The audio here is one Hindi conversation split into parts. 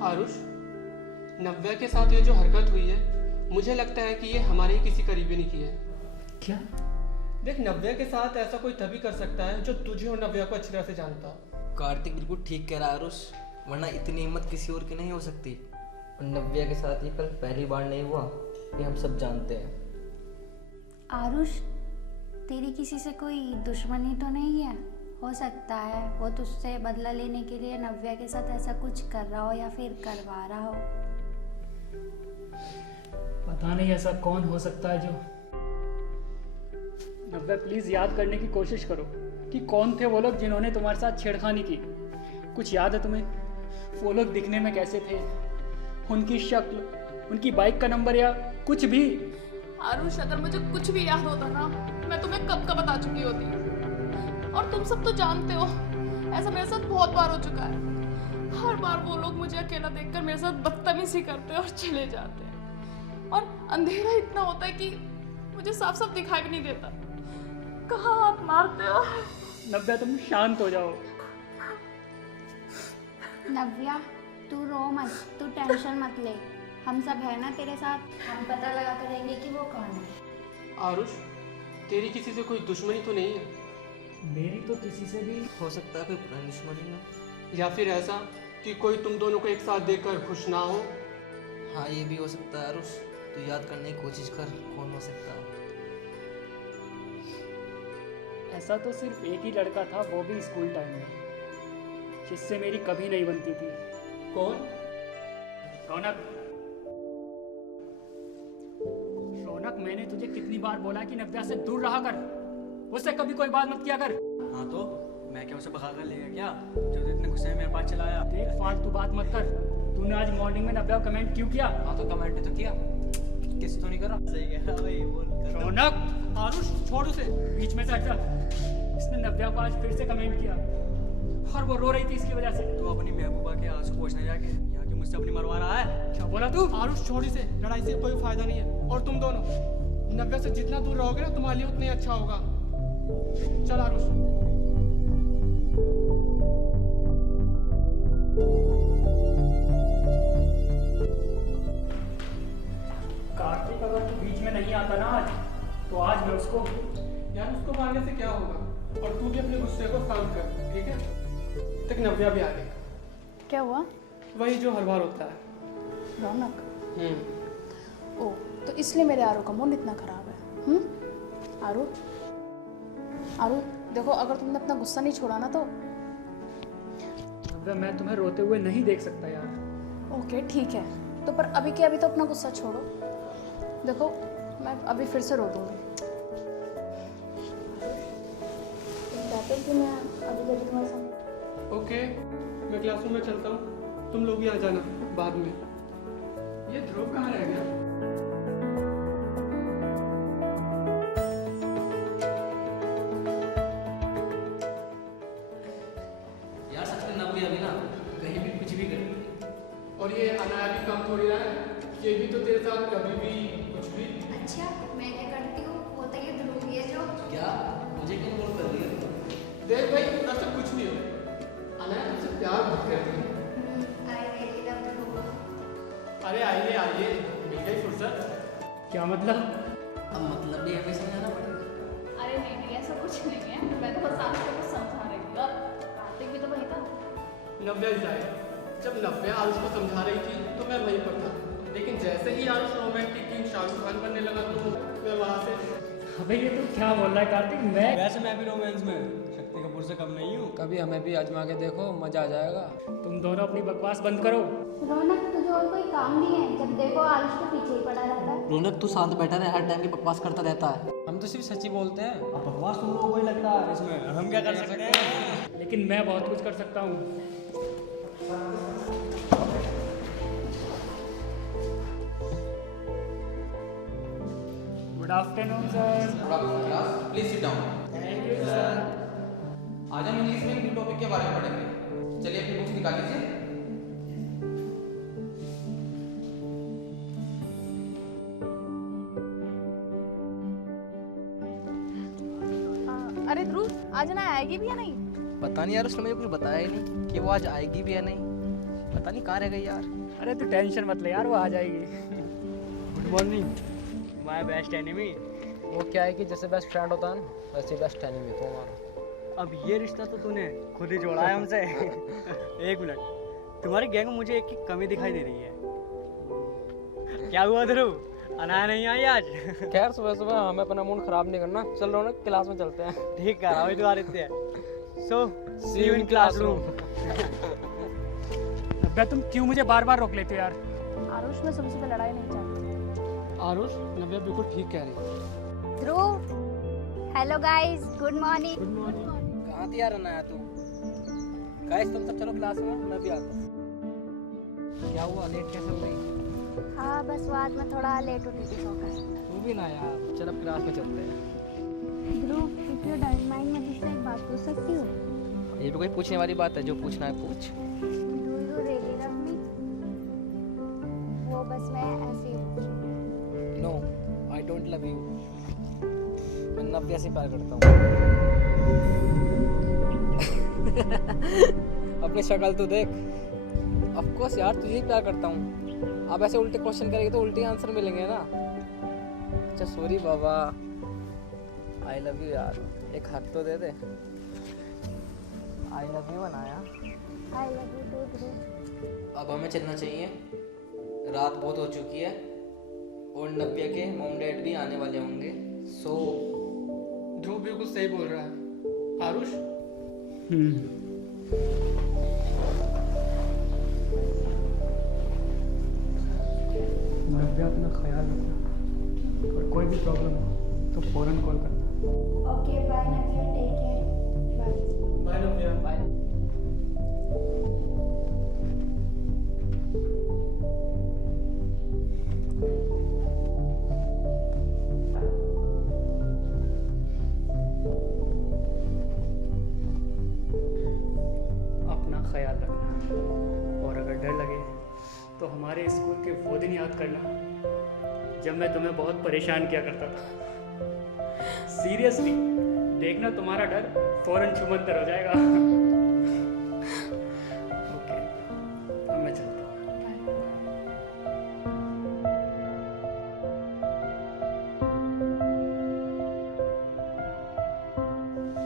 आरुष, नव्या के साथ ये जो हरकत हुई है, मुझे लगता है कि ये हमारे ही किसी करीबी ने की है। क्या? देख, नव्या के साथ ऐसा कोई तभी कर सकता है जो तुझे और नव्या को अच्छी तरह से जानता। कार्तिक बिल्कुल ठीक कह रहा है आरुष, वरना इतनी हिम्मत किसी और की नहीं हो सकती। और नव्या के साथ ये कल पहली बार नहीं हुआ, ये हम सब जानते हैं। आरुष, तेरी किसी से कोई दुश्मनी तो नहीं है? हो सकता है वो तुझसे बदला लेने के लिए नव्या के साथ ऐसा कुछ कर रहा हो या फिर करवा रहा हो। पता नहीं ऐसा कौन हो सकता है जो। नव्या, प्लीज याद करने की कोशिश करो कि कौन थे वो लोग जिन्होंने तुम्हारे साथ छेड़खानी की। कुछ याद है तुम्हें? वो लोग दिखने में कैसे थे, उनकी शक्ल, उनकी बाइक का नंबर या कुछ भी? आरुष, अगर मुझे कुछ भी याद होता ना तो मैं तुम्हें कब का बता चुकी होती। और तुम सब तो जानते हो, ऐसा मेरे साथ बहुत बार हो चुका है। हर बार वो लोग मुझे अकेला देखकर मेरे साथ बदतमीजी करते हैं और चले जाते हैं। और अंधेरा इतना होता है कि मुझे साफ साफ दिखाई भी नहीं देता। कहाँ हाथ मारते हो? नव्या, तुम शांत हो जाओ। नव्या, तू रो मत, तू टेंशन मत ले, हम सब है ना तेरे साथ। हम पता लगा कर देंगे कि वो कौन है। आरुष, तेरी किसी से कोई दुश्मनी तो नहीं है? मेरी तो किसी से भी। हो सकता है कोई पुरानी दुश्मनी हो, या फिर ऐसा कि कोई तुम दोनों को एक साथ देखकर खुश ना हो? हाँ ये भी हो सकता है आरुष। तू याद करने की कोशिश कर, कौन हो सकता है। ऐसा तो सिर्फ एक ही लड़का था, वो भी स्कूल टाइम में, जिससे मेरी कभी नहीं बनती थी। कौन? रौनक। रौनक, मैंने तुझे कितनी बार बोला कि नव्या से दूर रहा कर, उससे कभी कोई बात मत किया कर। हाँ तो मैं क्या उसे भगा कर ले गया क्या, जो तो इतने गुस्से में मेरे पास चला आया? देख, फालतू बात मत कर। तूने आज मॉर्निंग में नव्या को कमेंट क्यों किया? हाँ तो कमेंट तो किया, किस तो नहीं करा। सही कह रहा भाई, बोल कर। रौनक, आरुष, छोड़ उसे। बीच में से हट जा। इसने नव्या को आज फिर से कमेंट किया और वो रो रही थी इसकी वजह से। तू अपनी महबूबा के आंसू पोंछने जाके यहाँ के मुझसे अपनी मरवा रहा है। क्या बोला तू? आरुष, छोड़ इसे, लड़ाई से कोई फायदा नहीं है। और तुम दोनों नव्या से जितना दूर रहोगे ना, तुम्हारे लिए उतना ही अच्छा होगा। चल आरुष। कार्तिक, अगर तू बीच में नहीं आता ना आज, तो आज मैं उसको। यार, उसको मारने से क्या होगा? और तू भी अपने गुस्से को शांत कर, ठीक है? तक नव्या भी आ गई। क्या हुआ? वही जो हर बार होता है। रौनक, हम्म। ओ तो इसलिए मेरे आरू का मूड इतना खराब है। आरू, आरू देखो, अगर तुमने अपना गुस्सा नहीं छोड़ा ना तो। नव्या, मैं तुम्हें रोते हुए नहीं देख सकता यार। ओके ठीक है, तो पर अभी के अभी तो अपना गुस्सा छोड़ो। देखो, मैं अभी फिर से रो दूंगी। तुम कहते हो कि मैं अभी जब तुम्हारे सामने। ओके, मैं क्लासरूम में चलता हूँ, तुम लोग भी आ जाना बाद में। ये ध्रुव कहाँ रह गया? यार सच में नव्या भी ना कहीं भी कुछ भी कर। और ये अनाया भी कम थोड़ी रहा है, ये भी तो तेरे साथ कभी भी कुछ भी। अच्छा, मैं क्या करती हूँ? वो तो ये ध्रुव है जो। क्या मुझे क्यों कॉल कर रही है? देख भाई, तरफ से कुछ नहीं हो। अनाया तुमसे प्यार बहुत करती है। आई रियली लव ध्रुव। अरे आइए आइए, मिल गई फुर्सत। क्या मतलब? अब मतलब भी हमें समझाना पड़ेगा। अरे नहीं नहीं, ऐसा कुछ नहीं है, मैं तो बस आपको कुछ समझा रही थी। और कार्तिक भी तो वही था। नव्या जाए, जब नव्या आरुष को समझा रही थी तो मैं वहीं पर था, लेकिन जैसे ही आरुष रोमांटिक किंग शाहरुख खान बनने लगा तो मैं वहाँ से। अबे ये तू क्या बोल रहा है कार्तिक? मैं वैसे मैं भी रोमांस में शक्ति कपूर से कम नहीं हूँ। कभी हमें भी आजमा के देखो, मजा आ जाएगा। तुम दोनों अपनी बकवास बंद करो। रौनक, तुझे और कोई काम नहीं है? जब देखो आरुष के पीछे ही पड़ा रहता है। रौनक, तू शांत बैठा रहे, हर टाइम की बकवास करता रहता है। हम तो सिर्फ सच्ची बोलते हैं। अब बकवास तुम लोगों को ही लगता है, इसमें हम क्या कर सकते हैं? लेकिन मैं बहुत कुछ कर सकता हूँ। Good afternoon sir. Please sit down. Thank you sir. आज हम इंग्लिश में एक न्यू टॉपिक के बारे में पढ़ेंगे। चलिए अपनी बुक्स निकाल लीजिए। अरे ध्रुव, आज ना आएगी भी या नहीं? पता नहीं यार, उसने मुझे कुछ बताया ही नहीं कि वो आज आएगी भी या नहीं। पता नहीं कहाँ रह गई यार। अरे तू टेंशन मत ले यार, वो आ जाएगी। Good morning my best enemy. वो क्या है कि जैसे बेस्ट फ्रेंड होता है ना, वैसे बेस्ट एनिमी तो हमारा। अब ये रिश्ता तो तूने खुद ही जोड़ा है हमसे। एक मिनट, तुम्हारी गैंग में मुझे एक की कमी दिखाई दे रही है। क्या हुआ ध्रुव, अनाया नहीं आई आज? खैर सुबह सुबह हमें अपना मूड खराब नहीं करना, चल रहा हूँ क्लास में चलते हैं। ठीक कह रहा हूँ, तो आदित्य। सो सी यू इन क्लासरूम। नव्या तुम क्यों मुझे बार बार रोक लेते हो यार? आरुष मैं सुबह सुबह लड़ाई नहीं चाहती। आरुष, नव्या बिल्कुल ठीक कह रही है। ध्रुव, हेलो गाइस, गुड मॉर्निंग। कहाँ थी यार अनाया तू? गाइस तुम सब चलो क्लास में, मैं भी आता हूँ। क्या हुआ, लेट कैसे हो गई? हाँ बस वो आज मैं थोड़ा लेट उठी थी सोकर। तू भी ना यार, चल अब क्लास में चलते हैं। ध्रुव, इफ यू डोंट माइंड मैं तुझसे एक बात पूछ सकती हूँ? ये भी कोई पूछने वाली बात है? जो पूछना है पूछ। Do you really love me? वो बस मैं ऐसे ही पूछ रही हूँ। No I don't love you. मैं नव्या से प्यार करता हूँ। अपनी शक्ल तो देख। ऑफ कोर्स यार, तुझे ही प्यार करता हूँ। अब ऐसे उल्टे क्वेश्चन करेंगे तो उल्टे आंसर मिलेंगे ना। अच्छा सॉरी बाबा, आई लव यू यार, एक हक तो दे दे। I love you Anaya. I love you too Dhruv. अब हमें चलना चाहिए, रात बहुत हो चुकी है और नव्या के मॉम डैड भी आने वाले होंगे। सो ध्रुव बिल्कुल सही बोल रहा है। आरुष, नव्या अपना ख्याल रखना, और कोई भी प्रॉब्लम हो तो फ़ौरन कॉल करना। ओके बाय नव्या, टेक केयर, बाय। बाय नव्या। बाय। अपना ख्याल रखना, और अगर डर लगे तो हमारे स्कूल के वो दिन याद करना जब मैं तुम्हें बहुत परेशान किया करता था। सीरियसली, देखना तुम्हारा डर फौरन छुमंतर हो जाएगा। ओके, अब मैं चलता हूँ।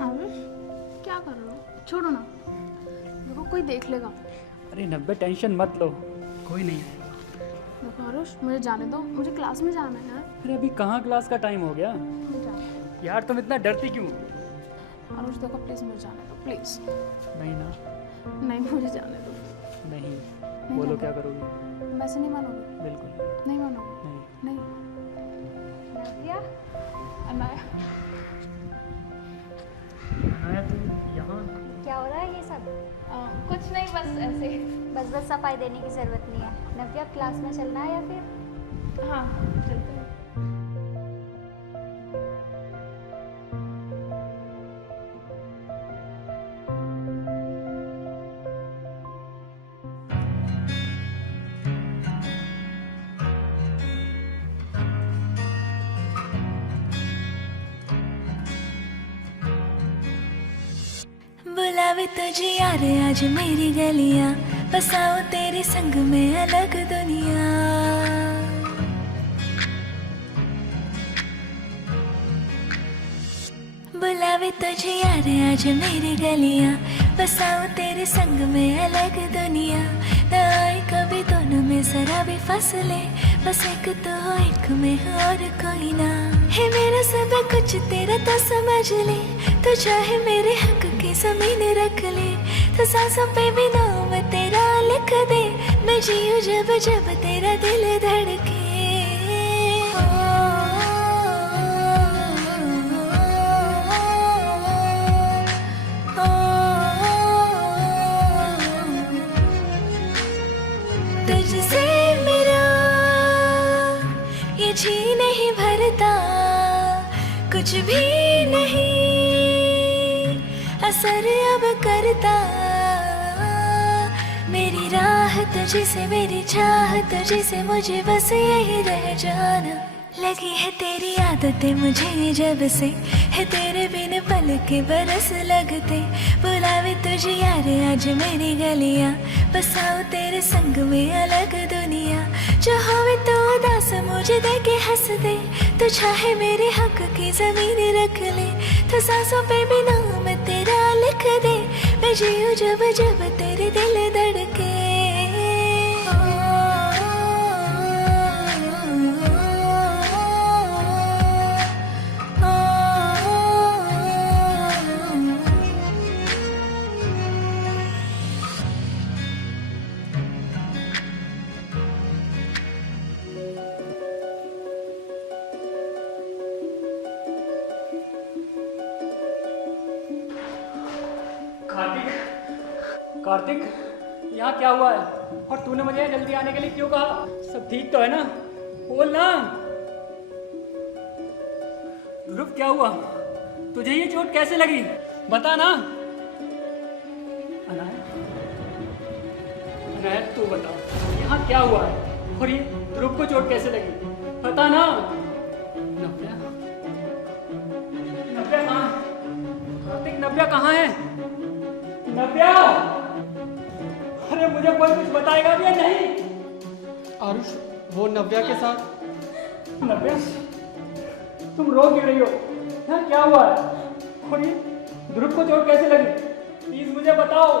आरुष क्या कर रहे हो? छोड़ो ना, देखो कोई देख लेगा। अरे नब्बे, टेंशन मत लो, कोई नहीं आएगा। देखो आरुष, मुझे जाने दो, मुझे क्लास में जाना है यार। अरे अभी कहाँ क्लास का टाइम हो गया मुझे जाना है। यार, तुम इतना डरती क्यों? आरुष देखो प्लीज़ मुझे जाने दो, प्लीज़। नहीं ना, नहीं मुझे जाने दो। नहीं, बोलो क्या करोगी? मैं से नहीं मानोगी? बिल्कुल नहीं मानोगी? नहीं। नहीं। नव्या, अनाया, आया तुम यहाँ? क्या हो रहा है ये सब? कुछ नहीं, बस ऐसे। बस सफाई देने की जरूरत नहीं है। नव्या, क्लास में चलना है या फिर? हाँ चलते हैं। बुलावे तुझे यार आज मेरी गलियां, बसाओ तेरे संग में अलग दुनिया। बुलावे तुझे यार आज मेरी गलियां, बसाओ तेरे संग में अलग दुनिया। न आए कभी दोनों में जरा भी फासले, बस एक तो हो एक में और कोई ना है। मेरा सब कुछ तेरा तो समझ ले, तो चाहे मेरे हक की जमीन रख ले, तो सांसों पे भी नाम तेरा लिख दे। मैं जीऊं जब जब तेरा दिल धड़के। तुझसे मेरा ये जी नहीं भरता, कुछ भी नहीं असर अब करता। मेरी राह तुझे से, मेरी चाह तुझे से, मुझे बस यही रह जाना। लगी है तेरी आदतें मुझे जब से, है तेरे बिन पल के बरस लगते, बुलावे तुझे यार आज मेरी गलियां, बसाऊं तेरे संग में अलग दुनिया। जो होवे तो उदास मुझे दे के हंस दे, तो चाहे मेरे हक की जमीन रख ले, तो सांसों पे भी नाम तेरा लिख दे, मैं जीऊं जब जब तेरे दिल धड़के। कार्तिक, कार्तिक, यहाँ क्या हुआ है? और तूने मुझे जल्दी आने के लिए क्यों कहा? सब ठीक तो है ना? बोल ना। ध्रुव, क्या हुआ? तुझे ये चोट कैसे लगी? बता ना। अनायत, अनायत तू बता, यहाँ क्या हुआ है? और ये ध्रुव को चोट कैसे लगी? बता ना। नव्या, नव्या कहाँ है? कार्तिक, नव्या कहाँ है? नव्या! अरे मुझे कोई कुछ बताएगा भी या नहीं? आरुष, वो नव्या के साथ। नव्या, तुम रो क्यों रही हो? यहाँ क्या हुआ है? और ये ध्रुव को चोट कैसे लगी? प्लीज मुझे बताओ।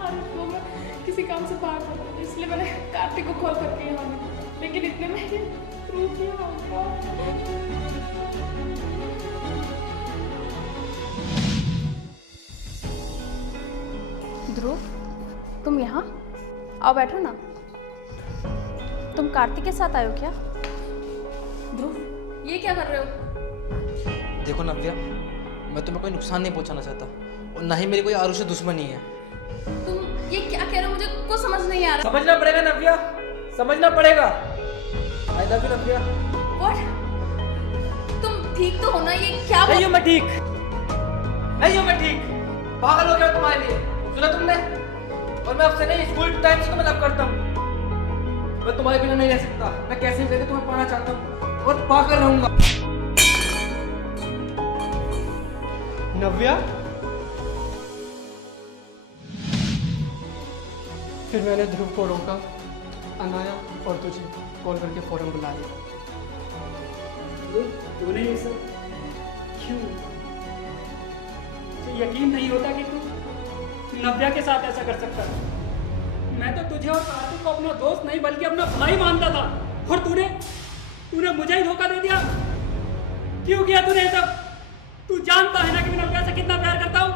अरे वो मैं किसी काम से बाहर था, इसलिए मैंने कार्तिक को कॉल करके यहाँ आया। लेकिन इतने में ये ध्रुव भी आ गया। ध्रुव, तुम यहाँ आओ, बैठो ना। तुम कार्तिक के साथ आए हो क्या? ध्रुव, ये क्या कर रहे हो? देखो नव्या, मैं तुम्हें कोई नुकसान नहीं पहुंचाना चाहता, और ना ही मेरी कोई आरुष से दुश्मनी है। तुम ये क्या कह रहे हो? मुझे कुछ समझ नहीं आ रहा। समझना पड़ेगा नव्या, समझना पड़ेगा। आई लव यू नव्या। What? तुम ठीक तो हो ना? ये क्या नहीं हूँ मैं ठीक, नहीं हूँ मैं ठीक। पागल हो गया तुम्हारे लिए, सुना तुमने? और मैं आपसे नहीं, स्कूल टाइम से तुम्हें लव करता हूँ। मैं तुम्हारे बिना नहीं रह सकता, मैं कैसे भी करके तुम्हें पाना चाहता हूँ और पाकर रहूंगा। नव्या? फिर मैंने ध्रुव को रोका, अनाया और तुझे कॉल करके फौरन बुलाया। तूने ये सब क्यों? तो यकीन नहीं होता कि तू नव्या के साथ ऐसा कर सकता है? मैं तो तुझे और कार्तिक को अपना दोस्त नहीं बल्कि अपना भाई मानता था, और तूने मुझे ही धोखा दे दिया। क्यों किया तूने ये सब? तू जानता है ना कि मैं नव्या से कितना प्यार करता हूँ।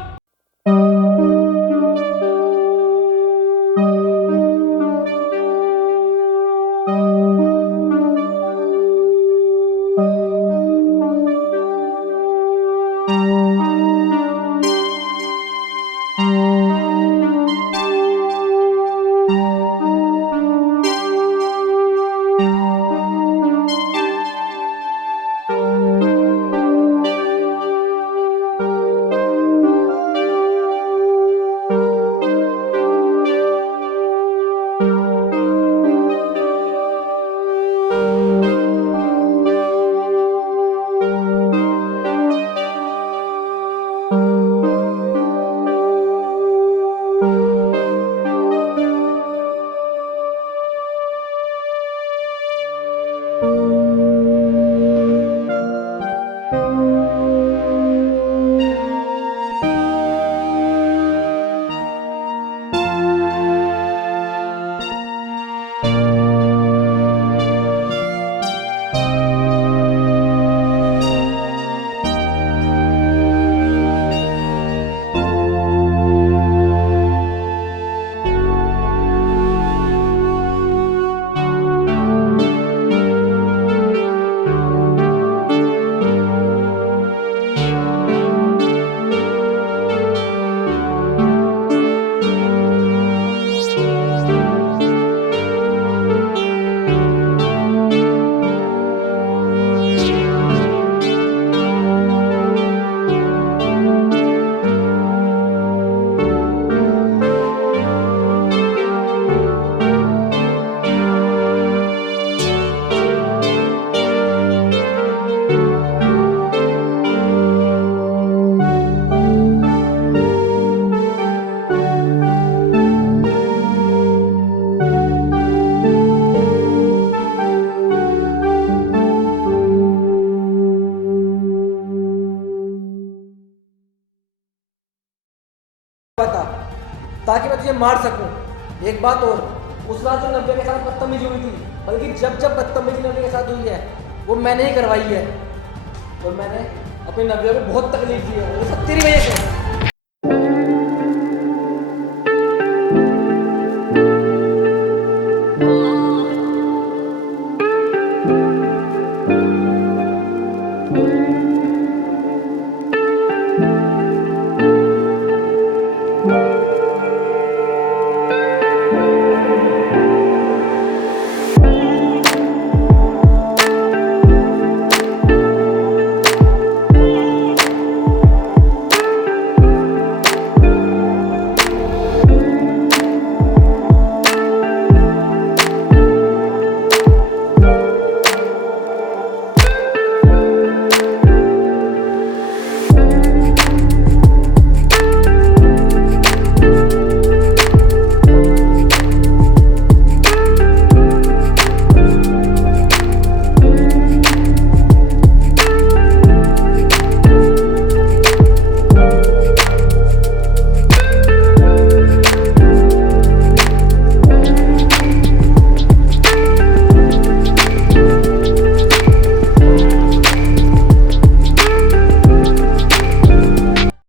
ताकि मैं तुझे मार सकूं। एक बात और, उस रात जो नव्या के साथ बदतमीजी हुई थी, बल्कि जब जब बदतमीजी नव्या के साथ हुई है वो मैंने ही करवाई है। और मैंने अपनी नव्या को बहुत तकलीफ दी है, वो सब तेरी वजह से।